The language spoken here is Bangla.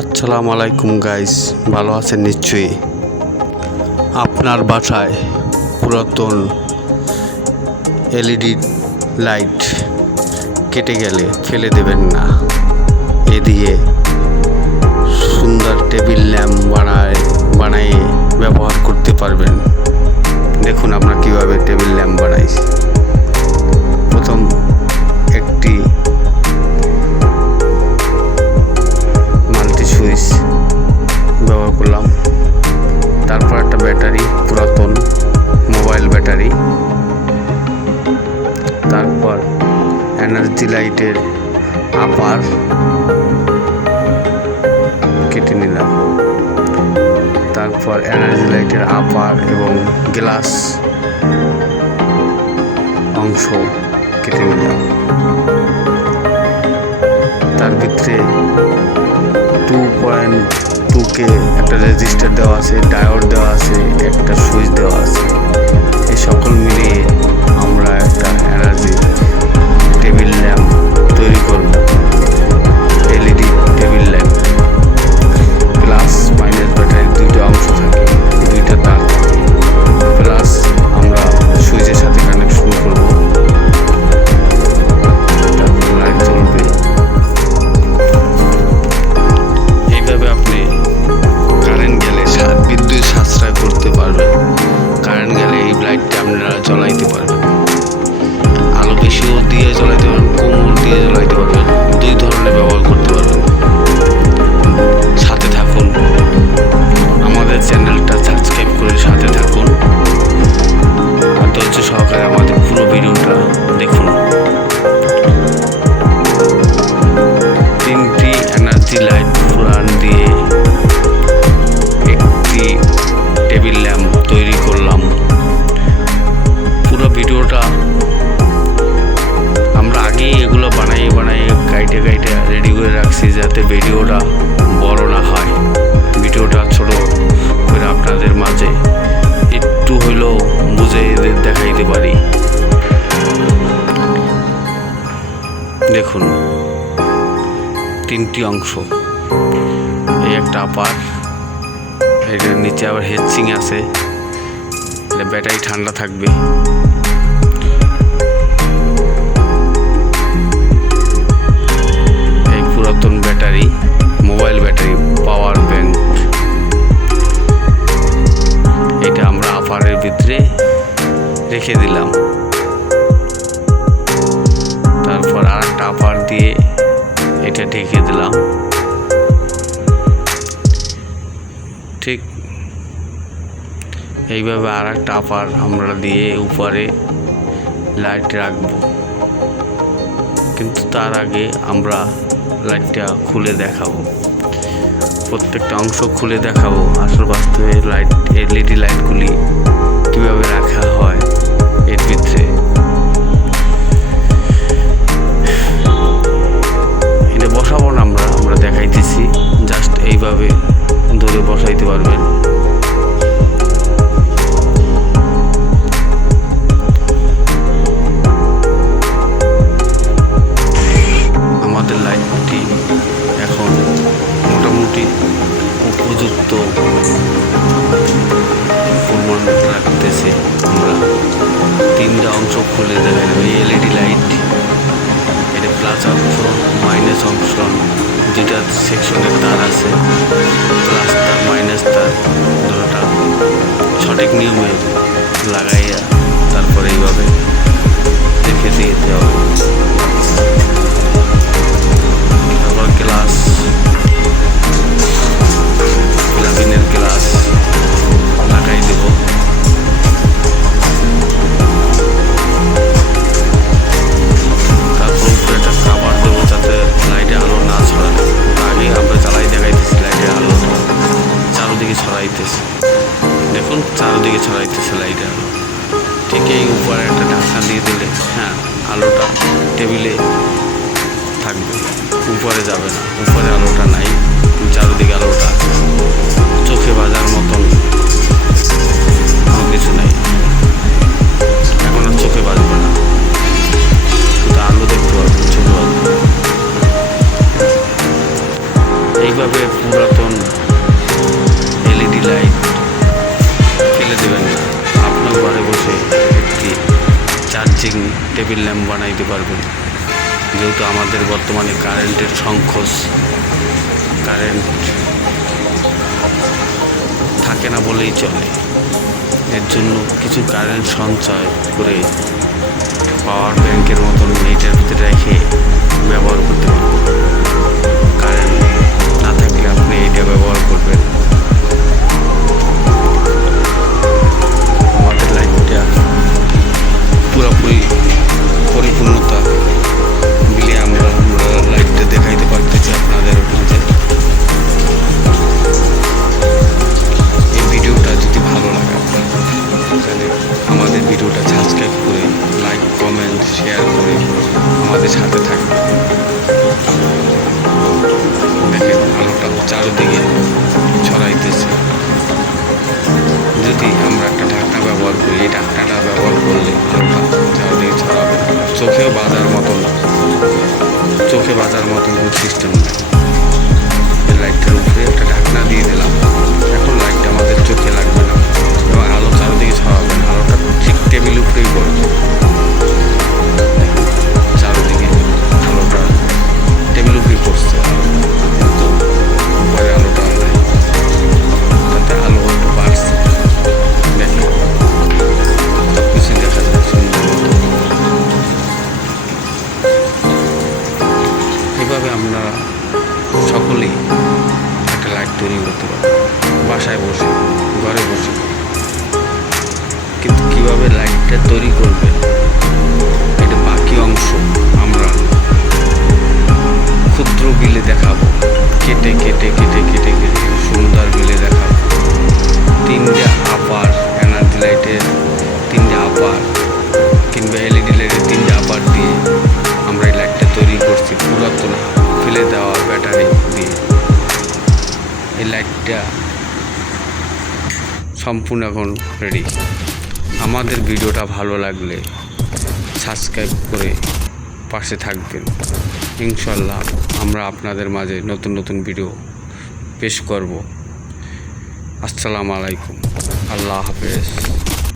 আসসালামু আলাইকুম গাইস, ভালো আছেন নিশ্চয়ই। আপনার বাসায় পুরাতন এলইডি লাইট কেটে গেলে ফেলে দেবেন না। এ দিয়ে সুন্দর টেবিল ল্যাম্প বানিয়ে ব্যবহার করতে পারবেন। দেখুন আমরা কিভাবে টেবিল ল্যাম্প বানাইছি। প্রথম একটি সুইচ ব্যবহার করলাম, তারপর একটা ব্যাটারি, পুরাতন মোবাইল ব্যাটারি, তারপর এনার্জি লাইটের আপার কেটে নিলাম, তারপর এনার্জি লাইটের আপার এবং গ্লাস অংশ কেটে নিলাম। তার ভিতরে 2.2K একটা রেজিস্টার দেওয়া আছে, ডায়োড দেওয়া আছে, একটা সুইচ দেওয়া আছে। এই সকল মিলিয়ে আমরা একটা এনার্জি টেবিল ল্যাম্প তৈরি করব। LED table lamp, plus minus ব্যাটারির দুইটা অংশ থাকে, দুইটা তার, প্লাস আমরা সুইচের সাথে কানেকশন করব। তারপর লাইট জ্বলবে। এইভাবে আপনি কারেন্ট গেলে বিদ্যুৎ সাশ্রয় করতে পারবেন। কারেন্ট গেলে এই লাইটটা আপনারা জ্বলাইতে পারবেন। আলো বেশিও দিয়ে জ্বলাইতে পারবেন, কমও দিয়ে জ্বলাইতে পারবেন। দুই ধরনের ব্যবহার করতে পারবেন। সাথে থাকুন, আমাদের চ্যানেলটা সাবস্ক্রাইব করে সাথে থাকুন আর ধৈর্য সহকারে আমাদের পুরো ভিডিওটা দেখুন। তিনটি এনার্জি লাইট পুরান দিয়ে একটি টেবিল ল্যাম্প তৈরি করলাম। পুরো ভিডিওটা আমরা আগেই এগুলো বানাই গাইটে রেডি করে রাখছি, যাতে ভিডিওটা বড় না হয়। ভিডিওটা ছোট করে আপনাদের মাঝে একটু হইলেও বুঝে দেখাইতে পারি। দেখুন তিনটি অংশ, এই একটা আপার, এটার নিচে আবার হেডসিং আছে, এটা ব্যাটারি ঠান্ডা থাকবে। এই পুরাতন battery, mobile battery, power bank, এটা আমরা আপারের ভিতরে রেখে দিলাম। তারপর আর একটা আপার দিয়ে এটা ঢেকে দিলাম। ঠিক এইভাবে আর একটা আপার আমরা দিয়ে উপরে লাইট রাখবো, কিন্তু তার আগে আমরা লাইটটা খুলে দেখাবো। প্রত্যেকটা অংশ খুলে দেখাবো আসল বাস্তবে লাইট, এলইডি লাইটগুলি কীভাবে রাখা হয় এর ভিতরে। এটা বসাবো না আমরা দেখাইতেছি, জাস্ট এইভাবে ধরে বসাইতে পারবেন। আমাদের লাইটটি এখন মোটামুটি উপযুক্ত প্রমাণ রাখতেছে। আমরা তিনটা অংশ খুলে দেখাই, এলইডি লাইট, এটা প্লাস অংশ, মাইনাস অংশ, দুইটা সেকশনের তার আছে, প্লাস তার মাইনাস তার, দুটোটা সঠিক নিয়মে লাগাইয়া তারপরে এইভাবে রেখে দিতে হবে। তারপর গ্লাস, প্লাবিনের গ্লাস লাগাই দেব। তারপর উপরে একটা কাভার দেবো যাতে লাইটে আলো না ছড়ায়। আগে আমরা জ্বালাই দেখাইতেছি, লাইটে আলো চারোদিকে ছড়াইতেছে। দেখুন চারোদিকে ছড়াইতেছে লাইটে আলো। ঠিক এই উপরে একটা ঢাকনা দিয়ে দিলে আলোটা টেবিলে থাকবে, উপরে যাবে না। উপরে আলোটা নাই, চারোদিকে আলোটা আছে। চোখে বাজার মতন কোনো কিছু নাই, এখন আর চোখে বাজবে না, শুধু আলো দেখতে পারবেন, চোখে বাজবে। এই এইভাবে পুরাতন এলইডি লাইট ফেলে দেবেন না। আপনার ঘরে বসে একটি চার্জিং টেবিল ল্যাম্প বানাইতে পারবেন। যেহেতু আমাদের বর্তমানে কারেন্টের সংকট, কারেন্ট থাকে না বলেই চলে। এর জন্য কিছু কারেন্ট সঞ্চয় করে পাওয়ার ব্যাংকের মতন এইটার ভিতরে রেখে ব্যবহার করতে পারবেন। কারেন্ট না থাকলে আপনি এইটা ব্যবহার করবেন। আমাদের লাইটটা পুরোপুরি পরিপূর্ণতা মিলিয়ে আমরা লাইটটা দেখাইতে পারতেছি আপনাদের মাঝে। এই ভিডিওটা যদি ভালো লাগে আপনার, তাহলে আমাদের ভিডিওটা সাবস্ক্রাইব করে লাইক, কমেন্ট, শেয়ার করে আমাদের সাথে থাকবে। দেখেন আলোটা চারদিকে ছড়াইতেছে। যদি আমরা একটা ঢাকনা ব্যবহার করি, এই ঢাকনাটা ব্যবহার করলে আলোটা চারদিকে ছড়াবে। চোখে বাজার মতন কোনো সিস্টেম নেই। এই লাইটটার উপরে একটা ঢাকনা দিয়ে দিলাম, এখন লাইটটা আমাদের চোখে লাগবে না এবং আলো চারদিকে ছড়াবে না। আলোটা ঠিক টেবিল উপরেই পড়বে। চারদিকে আলোটা টেবিল উপরেই পড়ছে, কিন্তু উপরে আলোটা নাই, তাতে আলো একটু বাড়ছে। দেখেন সব কিছু দেখা যায় সুন্দর মতো। এভাবে আমরা সকলেই একটা লাইট তৈরি করতে পারি বাসায় বসে, ঘরে বসে। কিন্তু কীভাবে লাইটটা তৈরি করবে, এটা বাকি অংশ আমরা ক্ষুদ্র বিলে দেখাবো। কেটে কেটে কেটে কেটে কেটে সুন্দর বিলে দেখাবো। 3টে আপার এনার্জি লাইটের 3টে আপার কিংবা এলইডি লাইটের 3টে আপার দিয়ে আমরা এই লাইটটা তৈরি করছি পুরাতন ফেলে দেওয়া ব্যাটারি দিয়ে। এই লাইটটা সম্পূর্ণ এখন রেডি। আমাদের ভিডিওটা ভালো লাগলে সাবস্ক্রাইব করে পাশে থাকবেন। ইনশাল্লাহ আমরা আপনাদের মাঝে নতুন নতুন ভিডিও পেশ করব। আসসালামু আলাইকুম, আল্লাহ হাফেজ।